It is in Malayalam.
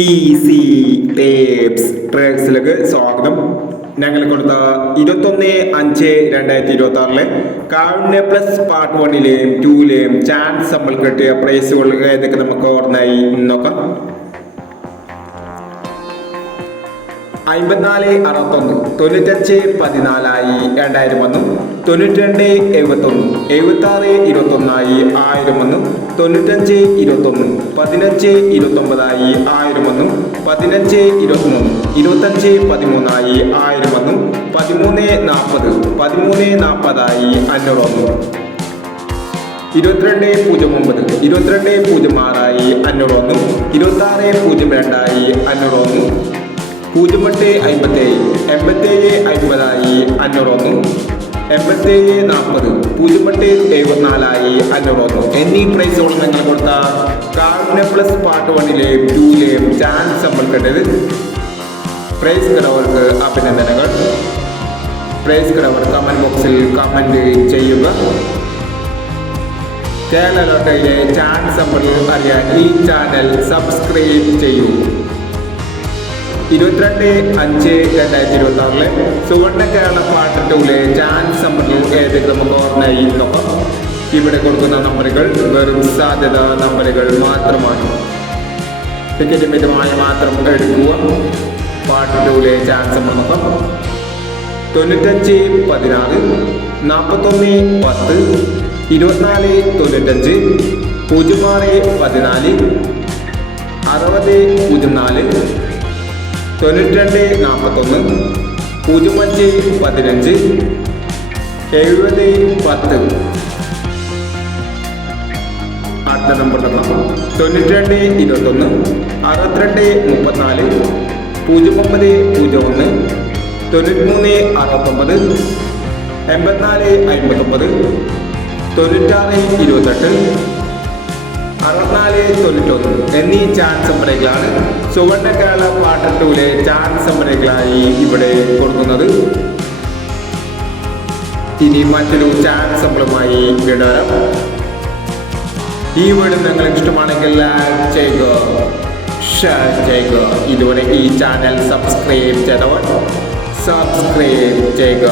ഈസി ടേപ്സ് ട്രേഡ്സിലേക്ക് സ്വാഗതം. ഞങ്ങൾ കൊടുത്ത 21/5/2026 കാരുണ്യ പ്ലസ് പാർട്ട് 1-ലെയും 2-ലെയും ചാൻസ് നമ്മൾ കിട്ടിയ പ്രൈസുകൾ ഏതൊക്കെ നമുക്ക് ഓർമ്മയായി നോക്കാം. 5461 9514 2000 വന്നു. 9271 7621 1000 വന്നു. 9521 1529 1000 വന്നു. 1523 2513 1000 വന്നു. 1340 1340 500 വന്നു. 2209 2206 500 വന്നു. 2602 500 വന്നു. 0857 8750 500 വന്നു. 8740 0874 500 വന്നു. എന്നീ പ്രൈസുകൾ നിങ്ങൾ കൊടുത്ത കാരുണ്യ പ്ലസ് പാർട്ട് 1-ലെയും 2-ലെയും ചാൻസ് നമ്മൾ കണ്ടത്. പ്രൈസ് കിടവർക്ക് അഭിനന്ദനങ്ങൾ. പ്രൈസ് കിടവർ കമന്റ് ബോക്സിൽ കമന്റ് ചെയ്യുക. കേരള ലോട്ടറിയിലെ ചാൻസ് നമ്മൾ അറിയാൻ ഈ ചാനൽ സബ്സ്ക്രൈബ് ചെയ്യൂ. 22/5/2026 സുവർണ്ണ കേരള പാർട്ട് 2-ലെ ചാൻസ് നമ്പറിൽ ഏതൊക്കെ നമുക്ക് ഓർമ്മയായി നോക്കാം. ഇവിടെ കൊടുക്കുന്ന നമ്പറുകൾ വെറും സാധ്യത നമ്പറുകൾ മാത്രമാണ്. ടിക്കറ്റ് മിതമായ മാത്രം എടുക്കുക. പാർട്ട് 2-ലെ ചാൻസ് നമ്പർ നോക്കാം. 9516 41 10 24 95 06 14 60 04 92 41 05 15 70 10. അടുത്ത നമ്പർ നോക്കാം. 92 21 62 34 09 01 93 69 84 59 96 28 64 91 എന്നീ ചാൻസ് നമ്പറുകളാണ് സുവർണ്ണ കേരള പാർട്ട് 2-ലെ ചാൻസ് നമ്പറുകളായി ഇവിടെ കൊടുക്കുന്നത്. ഇനി മറ്റൊരു ചാൻസ് നമ്പറുമായി വിടാം. ഈ വീഡിയോ നിങ്ങൾക്ക് ഇഷ്ടമാണെങ്കിൽ ലൈക്ക് ചെയ്യുക, ഷെയർ ചെയ്യുക. ഇതുവരെ ഈ ചാനൽ സബ്സ്ക്രൈബ് ചെയ്തവർ സബ്സ്ക്രൈബ് ചെയ്യുക.